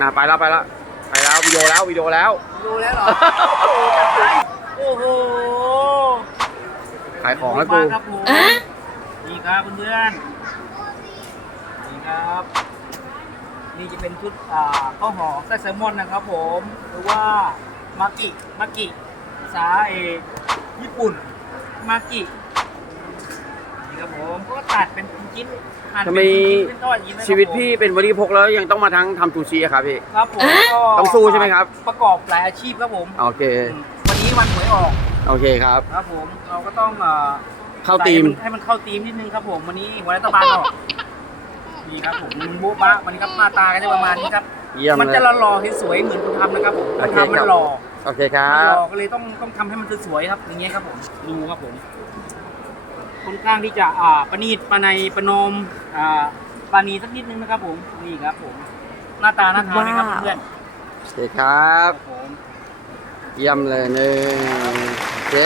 อะไปแล้วไปแล้วไปแล้ววิดีโอแล้ววิดีโอแล้ว ดูแล้วเหรอ โอ้โหขายของแล้วกูมาครับผมนี่ครับเพื่อนๆนี่ครับ นี่จะเป็นชุดอ่าข้าวหอมไส้แซลมอนนะครับผมหรือว่ามากิมากิภาษาเอกญี่ปุ่นมากินี่ ครับผมก็ตัดเป็นชิ้นหั่นทำเป็ไมนชิ้นเป็นต้อนอย่างนี้นะครับชีวิตผมพี่เป็นบริพกแล้วยังต้องมาทั้งทำซูชิอะครับพี่ ครับผมก็ต้องสู้ใช่ไหมครับ ประกอบหลายอาชีพครับผมโอเควันนี้วันหวยออกโอเคครับ ครับผมเราก็ต้องเอ่อเข้าทีม ใส่ให้นให้มันเข้าทีมนิดนึงครับผมวันนี้หัวรัฐบาลออกนี่ครับผมโบ๊ะบะวันนี้ครับหน้าตาก็จะประมาณนี้ครับ เยี่ยมมันเลจะย หล่อๆสวยๆเหมือนคนทำนะครับผมโอคนเคทำมัครันบ หล่อ โอเคครัมันหบ ล่อก็เลยต้องต้องทำให้มันสวยๆครับอย่างเงี้ยครับผมดูครับผม ค่อนข้างที่จะอ่าประณีตประในยประนมอ่าปรานีสักนิดนึงนะครับผมนี่ครับผมหน้าตาหน้าทานนะครับเพื่อนโอเคครับครับผม เยี่ยมเลยหนึ่งโอเค